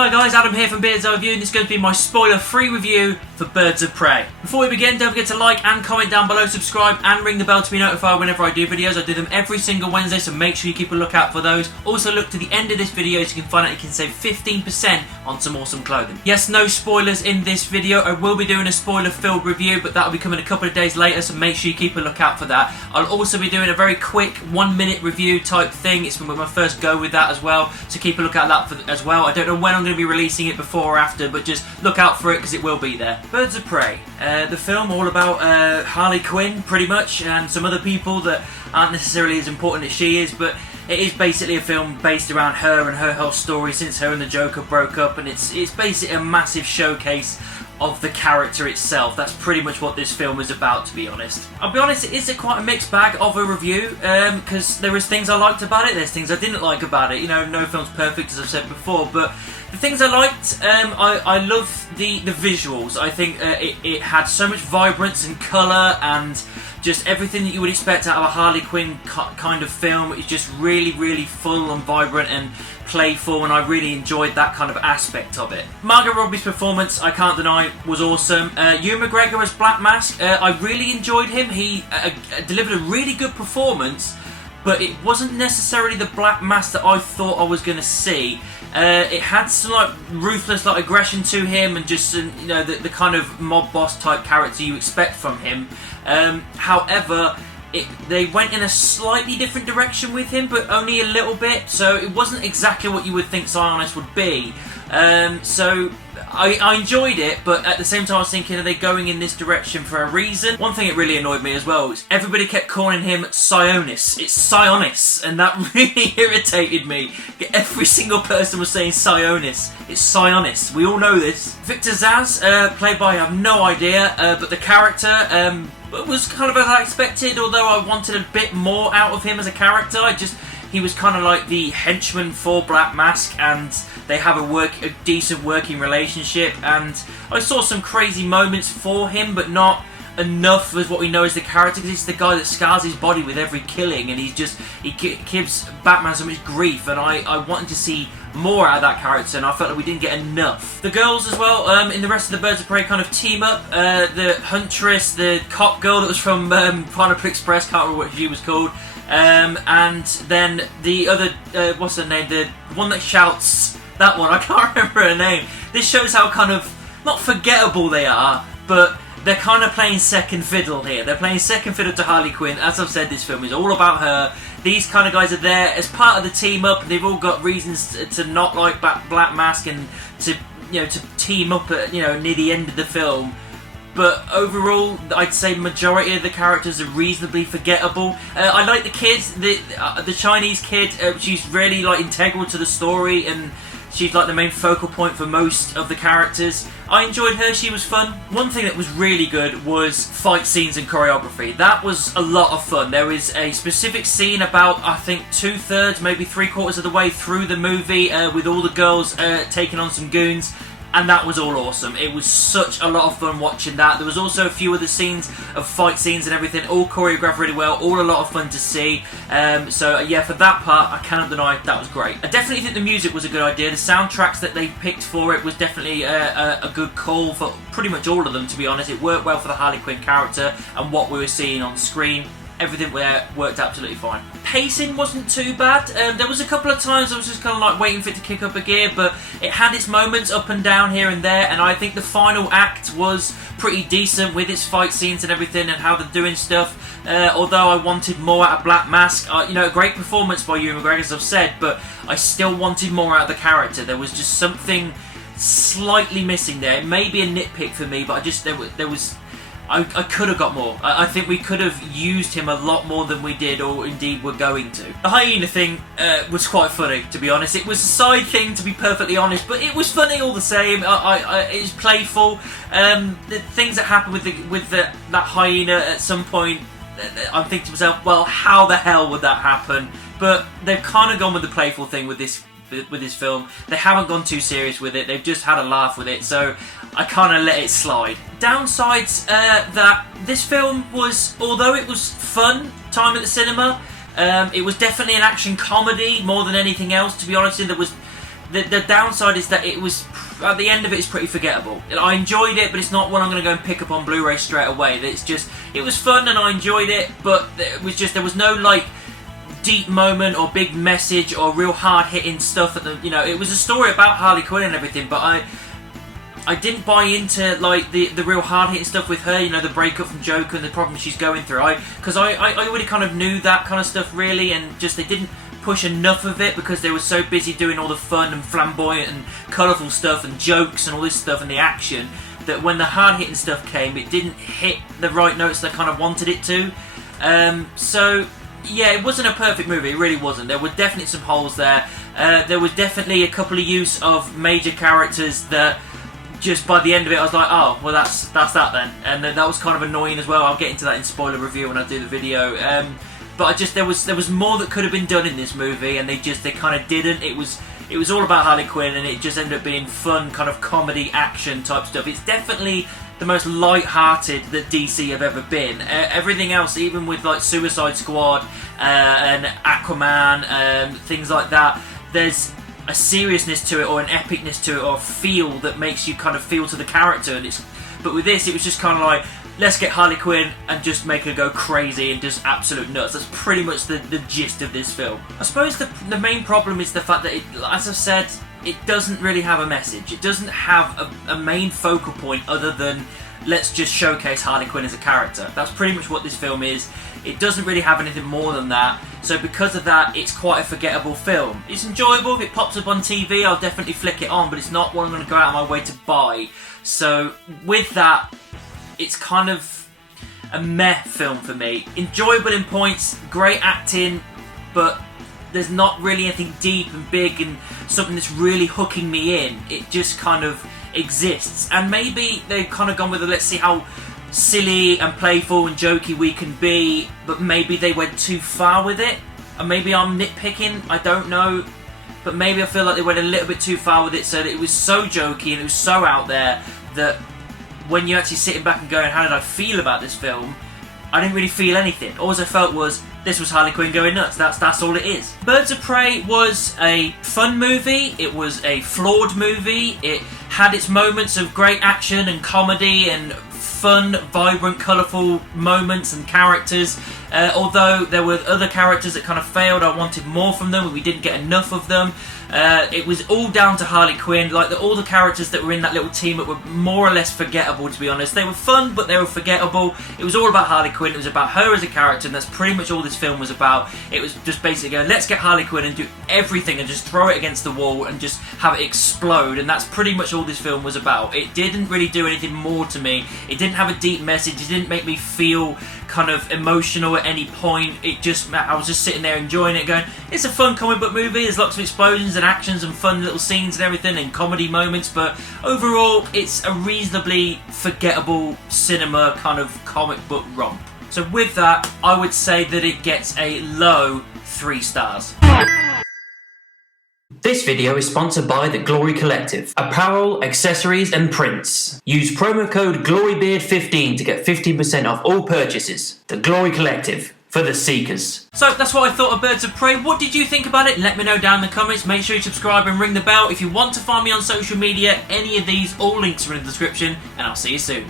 Hi guys, Adam here from Bird's Eye View, and this is going to be my spoiler-free review for Birds of Prey. Before we begin, don't forget to like and comment down below, subscribe and ring the bell to be notified whenever I do videos. I do them every single Wednesday, so make sure you keep a lookout for those. Also look to the end of this video so you can find out you can save 15% on some awesome clothing. Yes, no spoilers in this video. I will be doing a spoiler-filled review, but that will be coming a couple of days later, so make sure you keep a lookout for that. I'll also be doing a very quick 1-minute review type thing. It's my first go with that as well, so keep a lookout at that as well. I don't know when I'm going to be releasing it, before or after, but just look out for it because it will be there. Birds of Prey, the film all about Harley Quinn pretty much, and some other people that aren't necessarily as important as she is, but it is basically a film based around her and her whole story since her and the Joker broke up, and it's basically a massive showcase of the character itself. That's pretty much what this film is about, to be honest. I'll be honest, it is quite a mixed bag of a review, because there is things I liked about it, there's things I didn't like about it. You know, no film's perfect, as I've said before, but the things I liked, I love the visuals. I think it had so much vibrance and colour and just everything that you would expect out of a Harley Quinn kind of film. It's just really, really full and vibrant and playful, and I really enjoyed that kind of aspect of it. Margot Robbie's performance, I can't deny, was awesome. Ewan McGregor as Black Mask, I really enjoyed him. He delivered a really good performance, but it wasn't necessarily the Black Mask that I thought I was going to see. It had some like ruthless like aggression to him, and just you know, the kind of mob boss type character you expect from him. However, they went in a slightly different direction with him, but only a little bit, so it wasn't exactly what you would think Sionis would be. So I enjoyed it, but at the same time I was thinking, are they going in this direction for a reason? One thing that really annoyed me as well is everybody kept calling him Sionis. It's Sionis, and that really irritated me. Every single person was saying Sionis. It's Sionis. We all know this. Victor Zsasz, played by, I have no idea, but the character was kind of as I expected, although I wanted a bit more out of him as a character. He was kind of like the henchman for Black Mask, and they have a decent working relationship, and I saw some crazy moments for him, but not enough as what we know as the character, because he's the guy that scars his body with every killing, and he gives Batman so much grief, and I wanted to see more out of that character, and I felt like we didn't get enough. The girls as well, in the rest of the Birds of Prey kind of team up. The Huntress, the cop girl that was from Pineapple Express, can't remember what she was called, and then the other, what's her name, the one that shouts, that one, I can't remember her name. This shows how kind of, not forgettable they are, but they're kind of playing second fiddle here. They're playing second fiddle to Harley Quinn. As I've said, this film is all about her. These kind of guys are there as part of the team up. They've all got reasons to not like Black Mask and to team up at, near the end of the film. But overall, I'd say majority of the characters are reasonably forgettable. I like the kids, the Chinese kid. She's really like integral to the story, and she's like the main focal point for most of the characters. I enjoyed her, she was fun. One thing that was really good was fight scenes and choreography. That was a lot of fun. There is a specific scene about, I think, 2/3, maybe 3/4 of the way through the movie with all the girls taking on some goons. And that was all awesome. It was such a lot of fun watching that. There was also a few other scenes of fight scenes and everything, all choreographed really well, all a lot of fun to see. So yeah, for that part, I cannot deny that was great. I definitely think the music was a good idea. The soundtracks that they picked for it was definitely a good call for pretty much all of them, to be honest. It worked well for the Harley Quinn character and what we were seeing on screen. Everything there worked absolutely fine. Pacing wasn't too bad. There was a couple of times I was just kind of like waiting for it to kick up a gear, but it had its moments up and down here and there, and I think the final act was pretty decent with its fight scenes and everything and how they're doing stuff. Although I wanted more out of Black Mask. A great performance by Ewan McGregor, as I've said, but I still wanted more out of the character. There was just something slightly missing there. It may be a nitpick for me, but I could have got more. I think we could have used him a lot more than we did, or indeed were going to. The hyena thing was quite funny, to be honest. It was a side thing, to be perfectly honest, but it was funny all the same. It was playful. The things that happened with that hyena at some point, I'm thinking to myself, well, how the hell would that happen? But they've kind of gone with the playful thing with this film. They haven't gone too serious with it. They've just had a laugh with it, so I kind of let it slide. Downsides, that this film was, although it was fun time at the cinema, it was definitely an action comedy more than anything else, to be honest. There was The downside is that it was, at the end of it, is pretty forgettable. I enjoyed it, but it's not one I'm going to go and pick up on Blu-ray straight away. It was fun and I enjoyed it, but there was no like deep moment or big message or real hard-hitting stuff. It was a story about Harley Quinn and everything, but I didn't buy into like the real hard-hitting stuff with her, the breakup from Joker and the problems she's going through. Because I already kind of knew that kind of stuff really, and just they didn't push enough of it because they were so busy doing all the fun and flamboyant and colourful stuff and jokes and all this stuff and the action, that when the hard-hitting stuff came, it didn't hit the right notes they kind of wanted it to. So yeah, it wasn't a perfect movie, it really wasn't. There were definitely some holes there. There was definitely a couple of use of major characters that just by the end of it I was like, oh, well that's that then. And that was kind of annoying as well. I'll get into that in spoiler review when I do the video. But there was more that could have been done in this movie, and they kind of didn't. It was all about Harley Quinn, and it just ended up being fun, kind of comedy, action type stuff. It's definitely the most light-hearted that DC have ever been. Everything else, even with like Suicide Squad and Aquaman, things like that, there's a seriousness to it, or an epicness to it, or a feel that makes you kind of feel to the character. But with this, it was just kind of like, let's get Harley Quinn and just make her go crazy and just absolute nuts. That's pretty much the gist of this film. I suppose the main problem is the fact that, as I've said, it doesn't really have a message. It doesn't have a main focal point other than let's just showcase Harley Quinn as a character. That's pretty much what this film is. It doesn't really have anything more than that. So because of that, it's quite a forgettable film. It's enjoyable. If it pops up on TV, I'll definitely flick it on, but it's not what I'm going to go out of my way to buy. So with that, it's kind of a meh film for me. Enjoyable in points, great acting, but there's not really anything deep and big and something that's really hooking me in. It just kind of exists. And maybe they've kind of gone with let's see how silly and playful and jokey we can be, but maybe they went too far with it. And maybe I'm nitpicking, I don't know. But maybe I feel like they went a little bit too far with it, so that it was so jokey and it was so out there that when you're actually sitting back and going, how did I feel about this film? I didn't really feel anything. All I felt was, this was Harley Quinn going nuts. That's all it is. Birds of Prey was a fun movie. It was a flawed movie. It had its moments of great action and comedy and fun, vibrant, colourful moments and characters. Although there were other characters that kind of failed. I wanted more from them, but we didn't get enough of them. It was all down to Harley Quinn. Like all the characters that were in that little team that were more or less forgettable, to be honest. They were fun, but they were forgettable. It was all about Harley Quinn. It was about her as a character, and that's pretty much all this film was about. It was just basically going, let's get Harley Quinn and do everything and just throw it against the wall and just have it explode, and that's pretty much all this film was about. It didn't really do anything more to me. It didn't have a deep message. It didn't make me feel kind of emotional at any point. I was just sitting there enjoying it, going, it's a fun comic book movie. There's lots of explosions and actions and fun little scenes and everything and comedy moments, but overall it's a reasonably forgettable cinema kind of comic book romp. So with that, I would say that it gets a low 3 stars. This video is sponsored by the LBRY Collective. Apparel, accessories and prints. Use promo code GLORYBEARD15 to get 15% off all purchases. The LBRY Collective. For the seekers. So that's what I thought of Birds of Prey. What did you think about it? Let me know down in the comments. Make sure you subscribe and ring the bell. If you want to find me on social media, any of these, all links are in the description, and I'll see you soon.